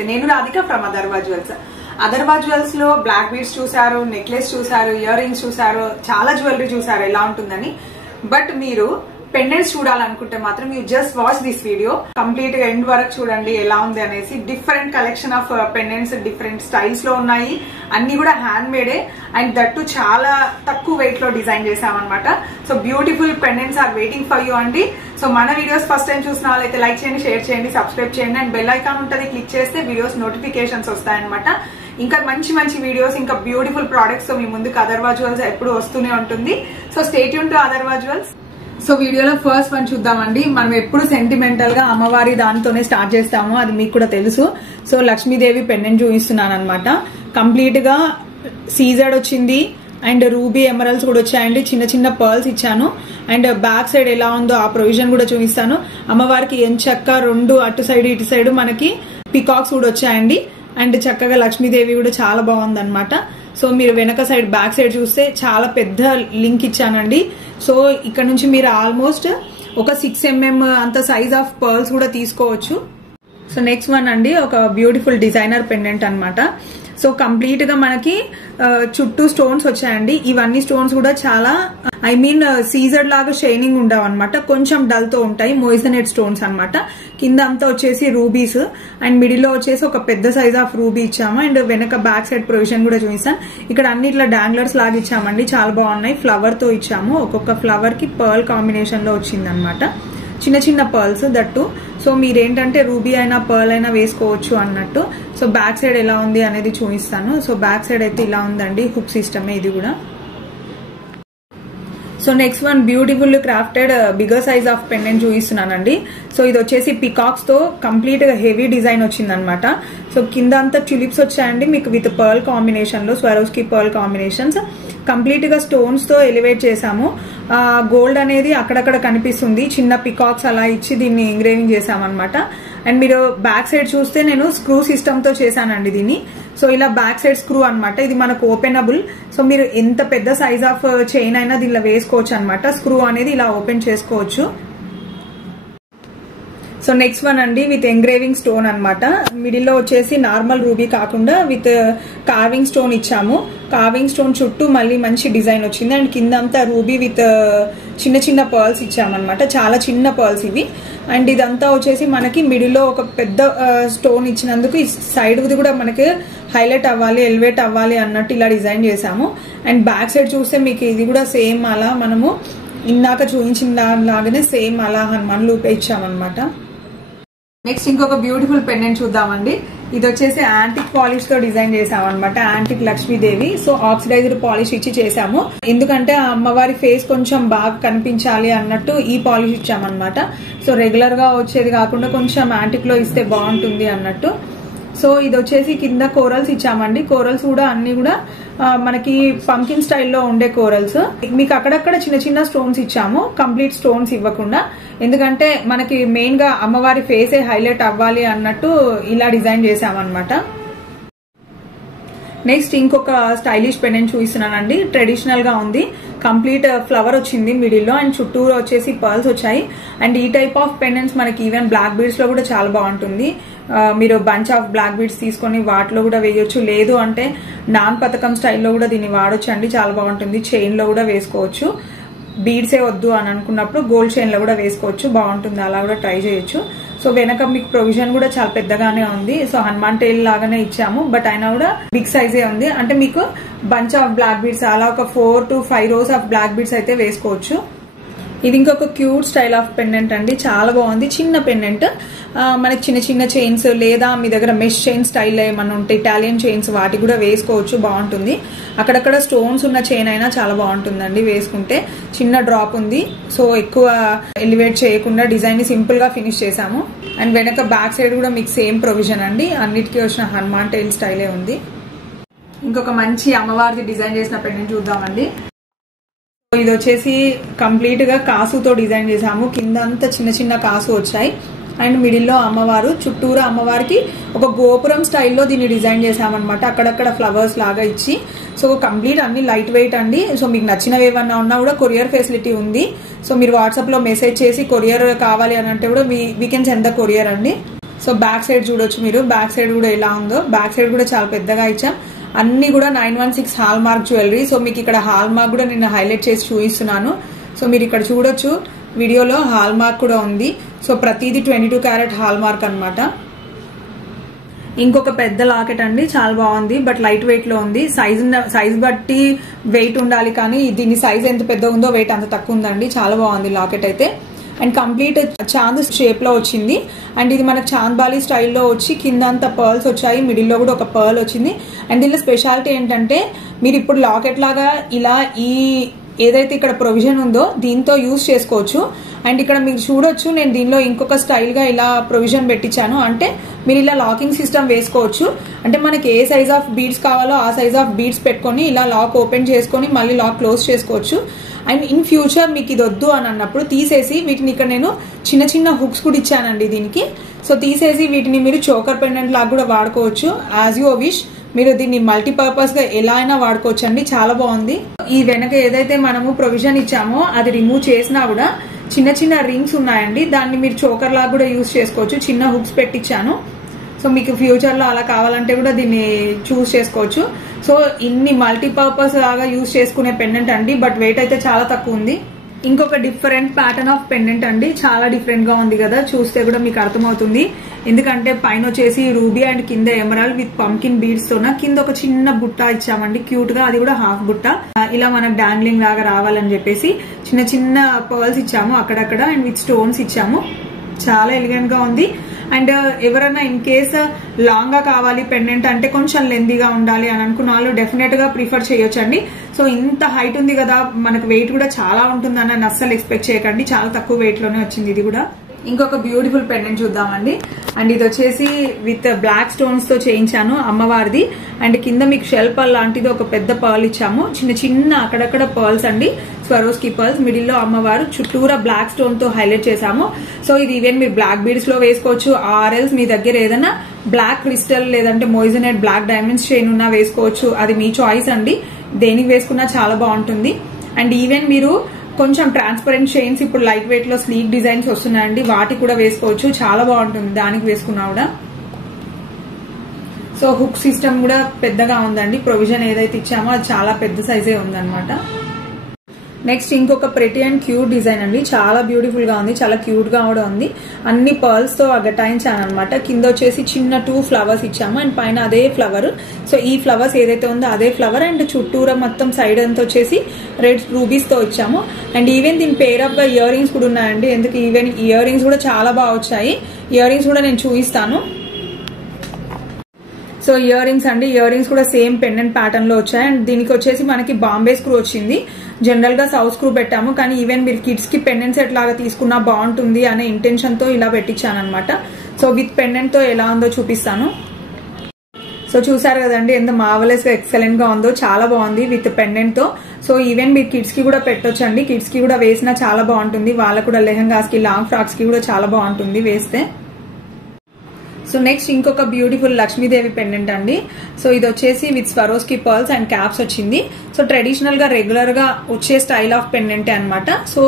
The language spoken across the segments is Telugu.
నమస్తే, నేను Radhika from Atharva jewels. Atharva jewels లో బ్లాక్ బీడ్స్ చూసారు, నెక్లెస్ చూసారు, ఇయర్ రింగ్స్ చూసారు, చాలా జ్యువెలరీ చూసారు ఎలా ఉంటుందని. బట్ మీరు పెండెంట్స్ చూడాలనుకుంటే మాత్రం you just watch this video complete గా ఎండ్ వరకు చూడండి ఎలా ఉంది అనేసి. Different collection of pendants different styles లో ఉన్నాయి, అన్ని కూడా హ్యాండ్ మేడే అండ్ దట్టు చాలా తక్కువ వెయిట్ లో డిజైన్ చేసామన్నమాట. So beautiful pendants are waiting for you అండి. సో మన వీడియోస్ ఫస్ట్ టైం చూసిన వాళ్ళైతే లైక్ చేయండి, షేర్ చేయండి, సబ్స్క్రైబ్ చేయండి అండ్ బెల్ ఐకాన్ ఉంటుంది, క్లిక్ చేస్తే వీడియోస్ నోటిఫికేషన్స్ వస్తాయన్నమాట. ఇంకా మంచి మంచి వీడియోస్, ఇంకా బ్యూటిఫుల్ ప్రొడక్ట్స్ తో మీ ముందుకు అదర్వా జ్యువెల్స్ ఎప్పుడు వస్తూనే ఉంటుంది. So stay tune to Atharva jewels. So వీడియోలో ఫస్ట్ వన్ చూద్దామండి. మనం ఎప్పుడు సెంటిమెంటల్ గా అమ్మవారి దానితోనే స్టార్ట్ చేస్తాము, అది మీకు కూడా తెలుసు. సో లక్ష్మీదేవి పెండెంట్ చూపిస్తున్నాను అనమాట. కంప్లీట్ గా సీజర్డ్ వచ్చింది అండ్ రూబీ ఎమరల్స్ కూడా వచ్చాయండి. చిన్న చిన్న పర్ల్స్ ఇచ్చాను అండ్ బ్యాక్ సైడ్ ఎలా ఉందో ఆ ప్రొవిజన్ కూడా చూపిస్తాను. అమ్మవారికి ఎంచక్క రెండు అటు సైడ్ ఇటు సైడ్ మనకి పికాక్స్ కూడా వచ్చాయండి అండ్ చక్కగా లక్ష్మీదేవి కూడా చాలా బాగుంది అనమాట. సో మీరు వెనక సైడ్ బ్యాక్ సైడ్ చూస్తే చాలా పెద్ద లింక్ ఇచ్చానండి. సో ఇక్కడ నుంచి మీరు ఆల్మోస్ట్ ఒక 6 mm అంత సైజ్ ఆఫ్ పర్ల్స్ కూడా తీసుకోవచ్చు. సో నెక్స్ట్ వన్ అండి, ఒక బ్యూటిఫుల్ డిజైనర్ పెండెంట్ అనమాట. సో కంప్లీట్ గా మనకి చుట్టూ స్టోన్స్ వచ్చాయండి. ఇవన్నీ స్టోన్స్ కూడా చాలా సీజర్ లాగా షైనింగ్ ఉండవు అనమాట, కొంచెం డల్ తో ఉంటాయి. మోయిజనెట్ స్టోన్స్ అనమాట. కింద అంతా వచ్చేసి రూబీస్ అండ్ మిడిల్ లో వచ్చేసి ఒక పెద్ద సైజ్ ఆఫ్ రూబీ ఇచ్చాము అండ్ వెనక బ్యాక్ సైడ్ ప్రొవిజన్ కూడా చూపిస్తాను. ఇక్కడ అన్ని ఇట్లా డాంగ్లర్స్ లాగా ఇచ్చామండి, చాలా బాగున్నాయి. ఫ్లవర్ తో ఇచ్చాము, ఒక్కొక్క ఫ్లవర్ కి పర్ల్ కాంబినేషన్ లో వచ్చింది అనమాట. చిన్న చిన్న పర్ల్స్ దట్టు. సో మీరేంటంటే రూబీ అయినా పర్ల్ అయినా వేసుకోవచ్చు అన్నట్టు. సో బ్యాక్ సైడ్ ఎలా ఉంది అనేది చూపిస్తాను. సో బ్యాక్ సైడ్ అయితే ఇలా ఉందండి, హుక్ సిస్టమే ఇది కూడా. So next one beautiful crafted bigger size of pendant చూపిస్తున్నానండి. సో ఇది వచ్చేసి పికాక్స్ తో కంప్లీట్ గా హెవీ డిజైన్ వచ్చింది అనమాట. సో కింద అంతా ట్యూలిప్స్ వచ్చాయండి మీకు విత్ పర్ల్ కాంబినేషన్ లో, స్వరోస్కి పర్ల్ కాంబినేషన్స్. కంప్లీట్ గా స్టోన్స్ తో ఎలివేట్ చేసాము. గోల్డ్ అనేది అక్కడక్కడ కనిపిస్తుంది, చిన్న పికాక్స్ అలా ఇచ్చి దీన్ని ఎంగ్రేవింగ్ చేసామన్నమాట. అండ్ మీరు బ్యాక్ సైడ్ చూస్తే నేను స్క్రూ సిస్టమ్ తో చేశానండి దీన్ని. సో ఇలా బ్యాక్ సైడ్ స్క్రూ అనమాట, ఇది మనకు ఓపెనబుల్. సో మీరు ఎంత పెద్ద సైజ్ ఆఫ్ చైన్ అయినా దీనిలో వేసుకోవచ్చు అనమాట. స్క్రూ అనేది ఇలా ఓపెన్ చేసుకోవచ్చు. సో నెక్స్ట్ వన్ అండి, విత్ ఎంగ్రేవింగ్ స్టోన్ అనమాట. మిడిల్ లో వచ్చేసి నార్మల్ రూబీ కాకుండా విత్ కార్వింగ్ స్టోన్ ఇచ్చాము. కార్వింగ్ స్టోన్ చుట్టూ మళ్ళీ మంచి డిజైన్ వచ్చింది అండ్ కింద అంతా రూబీ విత్ చిన్న చిన్న పర్ల్స్ ఇచ్చామన్నమాట, చాలా చిన్న పర్ల్స్ ఇవి. అండ్ ఇదంతా వచ్చేసి మనకి మిడిల్ లో ఒక పెద్ద స్టోన్ ఇచ్చినందుకు ఈ సైడ్ కూడా మనకి హైలైట్ అవ్వాలి, ఎలివేట్ అవ్వాలి అన్నట్టు ఇలా డిజైన్ చేసాము. అండ్ బ్యాక్ సైడ్ చూస్తే మీకు ఇది కూడా సేమ్ అలా మనము ఇందాక చూపించిన దానిలాగానే సేమ్ అలా హనుమాన్ లూప్ ఇచ్చామన్నమాట. నెక్స్ట్ ఇంకొక బ్యూటిఫుల్ పెండెంట్ చూద్దామండి. ఇది వచ్చేసి యాంటిక్ పాలిష్ తో డిజైన్ చేసామన్నమాట, antique Lakshmidevi. So oxidised polish ఇచ్చి చేసాము, ఎందుకంటే ఆ అమ్మవారి ఫేస్ కొంచెం బాగా కనిపించాలి అన్నట్టు ఈ పాలిష్ ఇచ్చామన్నమాట. సో రెగ్యులర్ గా వచ్చేది కాకుండా కొంచెం యాంటిక్ లో ఇస్తే బాగుంటుంది అన్నట్టు. సో ఇది వచ్చేసి కింద కోరల్స్ ఇచ్చామండి. కోరల్స్ కూడా అన్ని కూడా మనకి పంకిన్ స్టైల్లో ఉండే కోరల్స్. మీకు అక్కడక్కడ చిన్న చిన్న స్టోన్స్ ఇచ్చాము, కంప్లీట్ స్టోన్స్ ఇవ్వకుండా, ఎందుకంటే మనకి మెయిన్ గా అమ్మవారి ఫేసే హైలైట్ అవ్వాలి అన్నట్టు ఇలా డిజైన్ చేసామన్నమాట. నెక్స్ట్ ఇంకొక స్టైలిష్ పెండెంట్ చూపిస్తున్నానండి. ట్రెడిషనల్ గా ఉంది, కంప్లీట్ ఫ్లవర్ వచ్చింది మిడిల్ లో అండ్ చుట్టూరు వచ్చేసి పర్ల్స్ వచ్చాయి. అండ్ ఈ టైప్ ఆఫ్ పెండెంట్స్ మనకి ఈవెన్ బ్లాక్ బీడ్స్ లో కూడా చాలా బాగుంటుంది. మీరు బంచ్ ఆఫ్ బ్లాక్ బీడ్స్ తీసుకొని వాటిలో కూడా వేయొచ్చు, లేదు అంటే నాన్ పథకం స్టైల్లో కూడా దీన్ని వాడొచ్చు అండి, చాలా బాగుంటుంది. చైన్ లో కూడా వేసుకోవచ్చు, బీడ్సే వద్దు అని అనుకున్నప్పుడు గోల్డ్ చైన్ లో కూడా వేసుకోవచ్చు, బాగుంటుంది, అలా కూడా ట్రై చేయొచ్చు. సో వెనక మీకు ప్రొవిజన్ కూడా చాలా పెద్దగానే ఉంది. సో హనుమాన్ టైల్ లాగానే ఇచ్చాము, బట్ అయినా కూడా బిగ్ సైజే ఉంది. అంటే మీకు బంచ్ ఆఫ్ బ్లాక్ బీడ్స్ అలా ఒక 4 to 5 rows of black beads అయితే వేసుకోవచ్చు. ఇది ఇంకొక క్యూట్ స్టైల్ ఆఫ్ పెండెంట్ అండి, చాలా బాగుంది. చిన్న పెండెంట్, మనకి చిన్న చిన్న చైన్స్ లేదా మీ దగ్గర మెష్ చైన్ స్టైల్ ఏమన్నా ఉంటే ఇటాలియన్ చైన్స్ వాటి కూడా వేసుకోవచ్చు, బాగుంటుంది. అక్కడక్కడ స్టోన్స్ ఉన్న చైన్ అయినా చాలా బాగుంటుందండి వేసుకుంటే. చిన్న డ్రాప్ ఉంది, సో ఎక్కువ ఎలివేట్ చేయకుండా డిజైన్ ని సింపుల్ గా ఫినిష్ చేసాము. అండ్ వెనక బ్యాక్ సైడ్ కూడా మీకు సేమ్ ప్రొవిజన్ అండి, అన్నిటికీ వచ్చిన హనుమాన్ టైల్ స్టైలే ఉంది. ఇంకొక మంచి అమ్మవారిది డిజైన్ చేసిన పెండెంట్ చూద్దామండి. ఇది వచ్చేసి కంప్లీట్ గా కాసుతో డిజైన్ చేసాము, కింద అంతా చిన్న చిన్న కాసు వచ్చాయి అండ్ మిడిల్ లో అమ్మవారు, చుట్టూరా అమ్మవారికి ఒక గోపురం స్టైల్లో దీన్ని డిజైన్ చేసామన్నమాట, అక్కడక్కడ ఫ్లవర్స్ లాగా ఇచ్చి. సో కంప్లీట్ అన్ని లైట్ వెయిట్ అండి. సో మీకు నచ్చినవి ఏమన్నా ఉన్నా కూడా కొరియర్ ఫెసిలిటీ ఉంది. సో మీరు వాట్సాప్ లో మెసేజ్ చేసి కొరియర్ కావాలి అని అంటే కూడా we can send the courier అండి. సో బ్యాక్ సైడ్ చూడొచ్చు మీరు, బ్యాక్ సైడ్ కూడా ఎలా ఉందో. బ్యాక్ సైడ్ కూడా చాలా పెద్దగా ఇచ్చాం. అన్ని కూడా 916 హాల్ మార్క్ జ్యువెలరీ. సో మీకు ఇక్కడ హాల్ మార్క్ కూడా నేను హైలైట్ చేసి చూపిస్తున్నాను. సో మీరు ఇక్కడ చూడొచ్చు వీడియోలో హాల్ మార్క్ కూడా ఉంది. సో ప్రతిదీ 22 క్యారెట్ హాల్ మార్క్ అనమాట. ఇంకొక పెద్ద లాకెట్ అండి, చాలా బాగుంది, బట్ లైట్ వెయిట్ లో ఉంది. సైజ్ బట్టి వెయిట్ ఉండాలి, కానీ దీని సైజ్ ఎంత పెద్ద ఉందో వెయిట్ అంత తక్కువ ఉందండి. చాలా బాగుంది లాకెట్ అయితే. అండ్ కంప్లీట్ చాంద్ షేప్ లో వచ్చింది. అండ్ ఇది మనకు చాంద్బాలి స్టైల్లో వచ్చి కింద అంతా పర్ల్స్ వచ్చాయి, మిడిల్ లో కూడా ఒక పర్ల్ వచ్చింది. అండ్ దీనిలో స్పెషాలిటీ ఏంటంటే మీరు ఇప్పుడు లాకెట్ లాగా ఇలా ఈ ఏదైతే ఇక్కడ ప్రొవిజన్ ఉందో దీంతో యూజ్ చేసుకోవచ్చు. అండ్ ఇక్కడ మీరు చూడొచ్చు నేను దీనిలో ఇంకొక స్టైల్ గా ఇలా ప్రొవిజన్ పెట్టించాను. అంటే మీరు ఇలా లాకింగ్ సిస్టమ్ వేసుకోవచ్చు. అంటే మనకి ఏ సైజ్ ఆఫ్ బీడ్స్ కావాలో ఆ సైజ్ ఆఫ్ బీడ్స్ పెట్టుకొని ఇలా లాక్ ఓపెన్ చేసుకొని మళ్ళీ లాక్ క్లోజ్ చేసుకోవచ్చు. అండ్ ఇన్ ఫ్యూచర్ మీకు ఇది వద్దు అని అన్నప్పుడు తీసేసి వీటిని ఇక్కడ నేను చిన్న చిన్న హుక్స్ కూడా ఇచ్చానండి దీనికి. సో తీసేసి వీటిని మీరు చోకర్ పెండెంట్ లాగా కూడా వాడుకోవచ్చు, యాజ్ యూ విష్. మీరు దీన్ని మల్టీపర్పస్ గా ఎలా అయినా వాడుకోవచ్చు అండి, చాలా బాగుంది. ఈ వెనక ఏదైతే మనము ప్రొవిజన్ ఇచ్చామో అది రిమూవ్ చేసినా కూడా చిన్న చిన్న రింగ్స్ ఉన్నాయండి, దాన్ని మీరు చోకర్ లాగా కూడా యూజ్ చేసుకోవచ్చు. చిన్న హుక్స్ పెట్టించాను. సో మీకు ఫ్యూచర్ లో అలా కావాలంటే కూడా దీన్ని చూస్ చేసుకోవచ్చు. సో ఇన్ని మల్టీపర్పస్ లాగా యూజ్ చేసుకునే పెండెంట్ అండి, బట్ వెయిట్ అయితే చాలా తక్కువ ఉంది. ఇంకొక డిఫరెంట్ ప్యాటర్న్ ఆఫ్ పెండెంట్ అండి, చాలా డిఫరెంట్ గా ఉంది కదా, చూస్తే కూడా మీకు అర్థమవుతుంది. ఎందుకంటే పైన వచ్చేసి రూబీ అండ్ కింద ఎమరాల్డ్ విత్ పంకిన్ బీడ్స్ తో కింద ఒక చిన్న బుట్ట ఇచ్చామండి, క్యూట్ గా, అది కూడా హాఫ్ బుట్ట. ఇలా మనకు డాంగ్లింగ్ లాగా రావాలని చెప్పేసి చిన్న చిన్న పర్ల్స్ ఇచ్చాము అక్కడక్కడ, అండ్ విత్ స్టోన్స్ ఇచ్చాము. చాలా ఎలిగెంట్ గా ఉంది. అండ్ ఎవరైనా ఇన్ కేస్ లాంగ్ గా కావాలి పెండెంట్ అంటే కొంచెం లెందీగా ఉండాలి అని అనుకున్న వాళ్ళు డెఫినెట్ గా ప్రిఫర్ చేయొచ్చండి. సో ఇంత హైట్ ఉంది కదా, మనకు వెయిట్ కూడా చాలా ఉంటుందని అస్సలు ఎక్స్పెక్ట్ చేయకండి, చాలా తక్కువ వెయిట్ లోనే వచ్చింది ఇది కూడా. ఇంకొక బ్యూటిఫుల్ పెండెంట్ చూద్దామండి. అండ్ ఇది వచ్చేసి విత్ బ్లాక్ స్టోన్స్ తో చేయించాను అమ్మవారిది. అండ్ కింద మీకు షెల్ పర్ల్ లాంటిది ఒక పెద్ద పర్ల్ ఇచ్చాము, చిన్న చిన్న అక్కడక్కడ పర్ల్స్ అండి, స్వరోస్కి పర్ల్స్. మిడిల్ లో అమ్మవారు, చుట్టూరా బ్లాక్ స్టోన్ తో హైలైట్ చేశాము. సో ఇది ఈవెన్ మీరు బ్లాక్ బీడ్స్ లో వేసుకోవచ్చు, ఆర్ఎల్స్ మీ దగ్గర ఏదైనా బ్లాక్ క్రిస్టల్ లేదంటే మోయిజనైట్ బ్లాక్ డైమండ్స్ చైన్ ఉన్నా వేసుకోవచ్చు, అది మీ చాయిస్ అండి, దేనికి వేసుకున్నా చాలా బాగుంటుంది. అండ్ ఈవెన్ మీరు కొంచెం ట్రాన్స్పరెంట్ చైన్స్ ఇప్పుడు లైట్ వెయిట్ లో స్లీక్ డిజైన్స్ వస్తున్నాయండి, వాటి కూడా వేసుకోవచ్చు, చాలా బాగుంటుంది దానికి వేసుకున్నా కూడా. సో హుక్ సిస్టమ్ కూడా పెద్దగా ఉందండి, ప్రొవిజన్ ఏదైతే ఇచ్చామో అది చాలా పెద్ద సైజే ఉందన్నమాట. నెక్స్ట్ ఇంకొక ప్రెటీ అండ్ క్యూట్ డిజైన్ అండి, చాలా బ్యూటిఫుల్ గా ఉంది, చాలా క్యూట్ గా కూడా ఉంది. అన్ని పర్ల్స్ తో గటాయించాను అనమాట. కింద వచ్చేసి చిన్న 2 ఫ్లవర్స్ ఇచ్చాము, అండ్ పైన అదే ఫ్లవర్. సో ఈ ఫ్లవర్స్ ఏదైతే ఉందో అదే ఫ్లవర్, అండ్ చుట్టూరా మొత్తం సైడ్ అంతా వచ్చేసి రెడ్ రూబీస్ తో ఇచ్చాము. అండ్ ఈవెన్ దీని పేర్ ఆఫ్ గా ఇయర్ రింగ్స్ కూడా ఉన్నాయండి. ఎందుకు ఈవెన్ ఇయర్ రింగ్స్ కూడా చాలా బాగా వచ్చాయి. ఇయర్ రింగ్స్ కూడా నేను చూపిస్తాను. సో ఇయర్ రింగ్స్ అండి, ఇయర్ రింగ్స్ కూడా సేమ్ పెండెంట్ ప్యాటర్న్ లో వచ్చాయి. అండ్ దీనికి వచ్చేసి మనకి బాంబే స్క్రూ వచ్చింది, జనరల్ గా సౌత్ స్క్రూ పెట్టాము, కానీ ఈవెన్ మీరు కిడ్స్ కి పెండెంట్ సెట్ లాగా తీసుకున్నా బాగుంటుంది అనే ఇంటెన్షన్ తో ఇలా పెట్టించాను అనమాట. సో విత్ పెండెంట్ తో ఎలా ఉందో చూపిస్తాను. సో చూసారు కదండి ఎంత మార్వెలస్ గా ఎక్సలెంట్ గా ఉందో, చాలా బాగుంది విత్ పెండెంట్ తో. సో ఈవెన్ మీరు కిడ్స్ కి కూడా పెట్టొచ్చండి, కిడ్స్ కి కూడా వేసినా చాలా బాగుంటుంది, వాళ్ళకు కూడా లెహంగాస్ కి లాంగ్ ఫ్రాక్స్ కి కూడా చాలా బాగుంటుంది వేస్తే. సో నెక్స్ట్ ఇంకొక బ్యూటిఫుల్ లక్ష్మీదేవి పెండెంట్ అండి. సో ఇది వచ్చేసి with Swarovski pearls and caps వచ్చింది. సో ట్రెడిషనల్ గా రెగ్యులర్ గా వచ్చే స్టైల్ ఆఫ్ పెండెంటే అనమాట. సో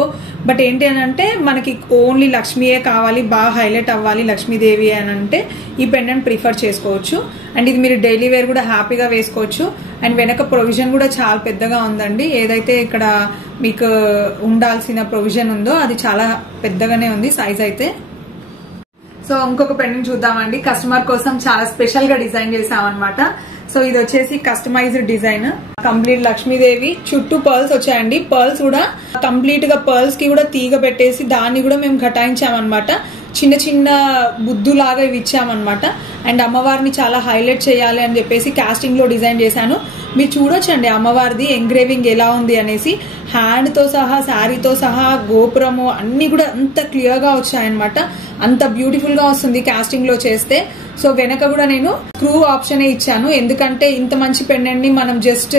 బట్ ఏంటి అని అంటే మనకి ఓన్లీ లక్ష్మీయే కావాలి, బాగా హైలైట్ అవ్వాలి లక్ష్మీదేవి అని అంటే ఈ పెండెంట్ ప్రిఫర్ చేసుకోవచ్చు. అండ్ ఇది మీరు డైలీ వేర్ కూడా హ్యాపీగా వేసుకోవచ్చు. అండ్ వెనక ప్రొవిజన్ కూడా చాలా పెద్దగా ఉందండి, ఏదైతే ఇక్కడ మీకు ఉండాల్సిన ప్రొవిజన్ ఉందో అది చాలా పెద్దగానే ఉంది సైజ్ అయితే. సో ఇంకొక పెండెంట్ చూద్దామండి, కస్టమర్ కోసం చాలా స్పెషల్ గా డిజైన్ చేసామన్నమాట. సో ఇది వచ్చేసి కస్టమైజ్డ్ డిజైన్, కంప్లీట్ లక్ష్మీదేవి చుట్టూ పర్ల్స్ వచ్చాయండి. పర్ల్స్ కూడా కంప్లీట్ గా పర్ల్స్ కి కూడా తీగ పెట్టేసి దాన్ని కూడా మేము ఘటాయించామన్నమాట. చిన్న చిన్న బుద్ధులాగా ఇవి ఇచ్చామన్నమాట. అండ్ అమ్మవారిని చాలా హైలైట్ చేయాలి అని చెప్పేసి కాస్టింగ్ లో డిజైన్ చేశాను. మీరు చూడొచ్చండి అమ్మవారిది ఎంగ్రేవింగ్ ఎలా ఉంది అనేసి, హ్యాండ్ తో సహా శారీతో సహా గోపురము అన్ని కూడా అంత క్లియర్ గా వచ్చాయన్నమాట. అంత బ్యూటిఫుల్ గా వస్తుంది కాస్టింగ్ లో చేస్తే. సో వెనక కూడా నేను స్క్రూ ఆప్షన్ ఇచ్చాను, ఎందుకంటే ఇంత మంచి పెండెంట్ ని మనం జస్ట్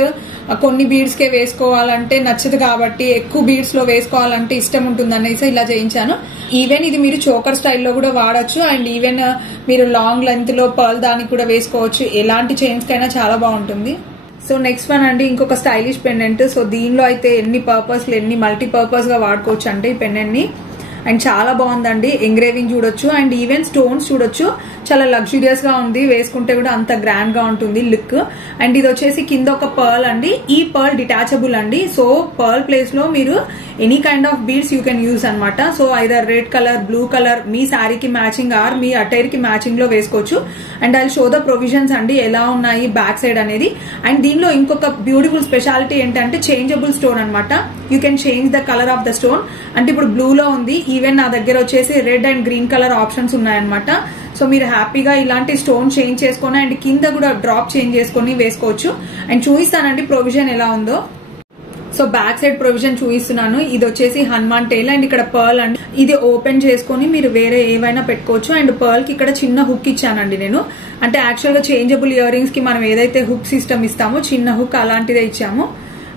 కొన్ని బీడ్స్ కే వేసుకోవాలంటే నచ్చదు, కాబట్టి ఎక్కువ బీడ్స్ లో వేసుకోవాలంటే ఇష్టం ఉంటుంది అనేసి ఇలా చేయించాను. ఈవెన్ ఇది మీరు చోకర్ స్టైల్లో కూడా వాడచ్చు, అండ్ ఈవెన్ మీరు లాంగ్ లెంత్ లో పర్ల్ దానికి కూడా వేసుకోవచ్చు, ఎలాంటి చైన్స్ కైనా చాలా బాగుంటుంది. సో నెక్స్ట్ వన్ అండి ఇంకొక స్టైలిష్ పెండెంట్. సో దీనిలో అయితే ఎన్ని మల్టీపర్పస్ గా వాడుకోవచ్చు అంటే ఈ పెండెంట్ ని అండ్ చాలా బాగుందండి. ఎంగ్రేవింగ్ చూడొచ్చు అండ్ ఈవెన్ స్టోన్స్ చూడొచ్చు. చాలా లగ్జూరియస్ గా ఉంది, వేసుకుంటే కూడా అంత గ్రాండ్ గా ఉంటుంది లుక్. అండ్ ఇది వచ్చేసి కింద ఒక పర్ల్ అండి. ఈ పర్ల్ డిటాచబుల్ అండి. సో పర్ల్ ప్లేస్ లో మీరు any kind of beads you can use అనమాట. So either red colour, blue colour మీ శారీకి మ్యాచింగ్ ఆర్ మీ అటైర్ కి మ్యాచింగ్ లో వేసుకోవచ్చు. And I show the provisions అండి ఎలా ఉన్నాయి బ్యాక్ సైడ్ అనేది. అండ్ దీనిలో ఇంకొక బ్యూటిఫుల్ స్పెషాలిటీ ఏంటంటే చేంజబుల్ స్టోన్ అనమాట. You can change the colour of the stone. అంటే ఇప్పుడు బ్లూ లో ఉంది, ఈవెన్ నా దగ్గర వచ్చేసి red and green colour options ఉన్నాయన్నమాట. సో మీరు హ్యాపీగా ఇలాంటి స్టోన్ చేంజ్ చేసుకొని అండ్ కింద కూడా డ్రాప్ చేంజ్ చేసుకొని వేసుకోవచ్చు. అండ్ చూపిస్తానండి ప్రొవిజన్ ఎలా ఉందో. సో బ్యాక్ సైడ్ ప్రొవిజన్ చూపిస్తున్నాను. ఇది వచ్చేసి హనుమాన్ టైల్ అండ్ ఇక్కడ పర్ల్ అండి. ఇది ఓపెన్ చేసుకుని మీరు వేరే ఏవైనా పెట్టుకోవచ్చు. అండ్ పర్ల్ కి ఇక్కడ చిన్న హుక్ ఇచ్చానండి నేను. అంటే యాక్చువల్ గా చేంజబుల్ ఇయర్ రింగ్స్ కి మనం ఏదైతే హుక్ సిస్టమ్ ఇస్తామో చిన్న హుక్ అలాంటిదే ఇచ్చాము.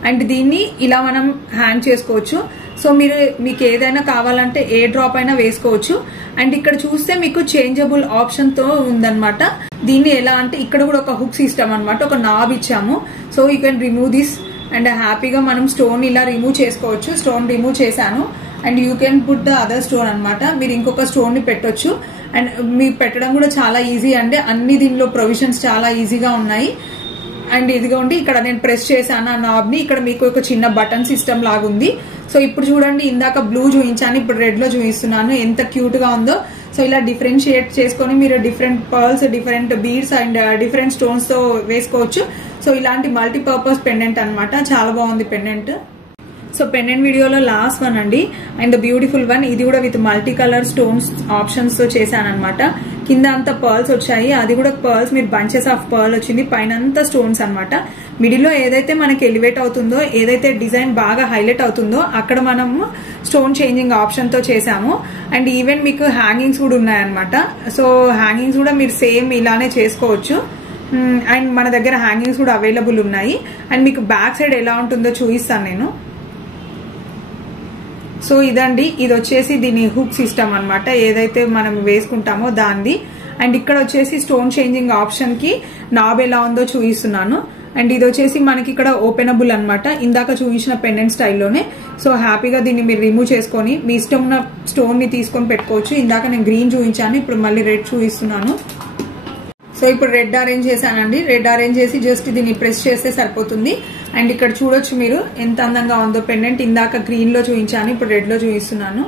అండ్ దీన్ని ఇలా మనం హ్యాంగ్ చేసుకోవచ్చు. సో మీకు ఏదైనా కావాలంటే ఏ డ్రాప్ అయినా వేసుకోవచ్చు. అండ్ ఇక్కడ చూస్తే మీకు చేంజబుల్ ఆప్షన్ తో ఉందన్నమాట. దీన్ని ఎలా అంటే ఇక్కడ కూడా ఒక హుక్ సిస్టమ్ అనమాట, ఒక నాబ్ ఇచ్చాము. So you can remove this and హ్యాపీగా మనం స్టోన్ ఇలా రిమూవ్ చేసుకోవచ్చు. స్టోన్ రిమూవ్ చేశాను. And you can put the other stone అనమాట. మీరు ఇంకొక స్టోన్ ని పెట్టొచ్చు. అండ్ మీకు పెట్టడం కూడా చాలా ఈజీ అండి. అన్ని దీనిలో ప్రొవిజన్స్ చాలా ఈజీగా ఉన్నాయి. అండ్ ఇదిగోండి ఇక్కడ నేను ప్రెస్ చేశాను ఆ నాబ్ ని. ఇక్కడ మీకు ఒక చిన్న బటన్ సిస్టమ్ లాగుంది. సో ఇప్పుడు చూడండి, ఇందాక బ్లూ చూపించాను, ఇప్పుడు రెడ్ లో చూపిస్తున్నాను. ఎంత క్యూట్ గా ఉందో. సో ఇలా డిఫరెన్షియేట్ చేసుకొని మీరు different pearls, different beads and different stones తో వేసుకోవచ్చు. సో ఇలాంటి మల్టీపర్పస్ పెండెంట్ అనమాట. చాలా బాగుంది పెండెంట్. సో పెండెంట్ వీడియోలో లాస్ట్ వన్ అండి అండ్ బ్యూటిఫుల్ వన్. ఇది కూడా with multi colour stones options తో చేశాను అనమాట. కింద అంతా పర్ల్స్ వచ్చాయి. అది కూడా పర్ల్స్ మీరు బంచెస్ ఆఫ్ పర్ల్ వచ్చింది. పైన అంతా స్టోన్స్ అనమాట. మిడిల్ లో ఏదైతే మనకి ఎలివేట్ అవుతుందో, ఏదైతే డిజైన్ బాగా హైలైట్ అవుతుందో అక్కడ మనం స్టోన్ చేంజింగ్ ఆప్షన్ తో చేసాము. అండ్ ఈవెన్ మీకు హ్యాంగింగ్స్ కూడా ఉన్నాయన్నమాట. సో హ్యాంగింగ్స్ కూడా మీరు సేమ్ ఇలానే చేసుకోవచ్చు. అండ్ మన దగ్గర హ్యాంగింగ్స్ కూడా అవైలబుల్ ఉన్నాయి. అండ్ మీకు బ్యాక్ సైడ్ ఎలా ఉంటుందో చూపిస్తాను నేను. సో ఇదండి, ఇది వచ్చేసి దీని హుక్ సిస్టమ్ అనమాట, ఏదైతే మనం వేసుకుంటామో దాన్ని. అండ్ ఇక్కడ వచ్చేసి స్టోన్ చేంజింగ్ ఆప్షన్ కి నాబ్ ఎలా ఉందో చూపిస్తున్నాను. అండ్ ఇది వచ్చేసి మనకి ఇక్కడ ఓపెనబుల్ అనమాట, ఇందాక చూపించిన పెండెంట్ స్టైల్లోనే. సో హ్యాపీగా దీన్ని మీరు రిమూవ్ చేసుకొని మీ ఇష్టం ఉన్న స్టోన్ ని తీసుకొని పెట్టుకోవచ్చు. ఇందాక నేను గ్రీన్ చూపించాను, ఇప్పుడు మళ్ళీ రెడ్ చూపిస్తున్నాను. సో ఇప్పుడు రెడ్ అరేంజ్ చేశానండి. రెడ్ అరేంజ్ చేసి జస్ట్ దీన్ని ప్రెస్ చేస్తే సరిపోతుంది. అండ్ ఇక్కడ చూడొచ్చు మీరు ఎంత అందంగా ఉందో పెండెంట్. ఇందాక గ్రీన్ లో చూపించాను, ఇప్పుడు రెడ్ లో చూపిస్తున్నాను.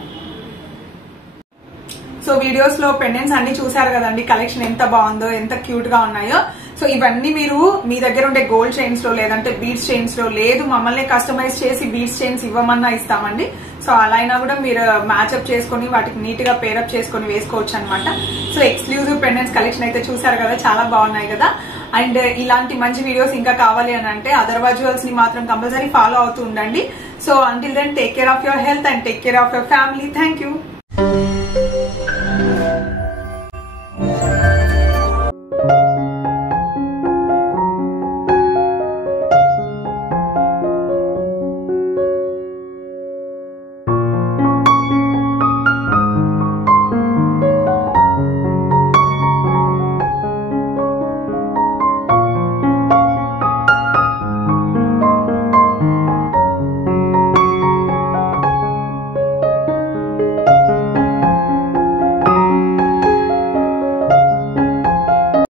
సో వీడియోస్ లో పెండెంట్స్ అన్ని చూసారు కదండి, కలెక్షన్ ఎంత బాగుందో, ఎంత క్యూట్ గా ఉన్నాయో. సో ఇవన్నీ మీరు మీ దగ్గర ఉండే గోల్డ్ చైన్స్ లో లేదంటే బీడ్స్ చైన్స్ లో, లేదు మమ్మల్ని కస్టమైజ్ చేసి బీడ్స్ చైన్స్ ఇవ్వమన్నా ఇస్తామండి. సో అలా అయినా కూడా మీరు మ్యాచ్అప్ చేసుకుని వాటికి నీట్ గా పేరప్ చేసుకుని వేసుకోవచ్చు అనమాట. సో ఎక్స్క్లూజివ్ పెండెంట్స్ కలెక్షన్ అయితే చూసారు కదా, చాలా బాగున్నాయి కదా. అండ్ ఇలాంటి మంచి వీడియోస్ ఇంకా కావాలి అని అంటే అదర్వా జ్యువెల్స్ ని మాత్రం కంపల్సరీ ఫాలో అవుతూ ఉండండి. So until then take care of your health and take care of your family. Thank you.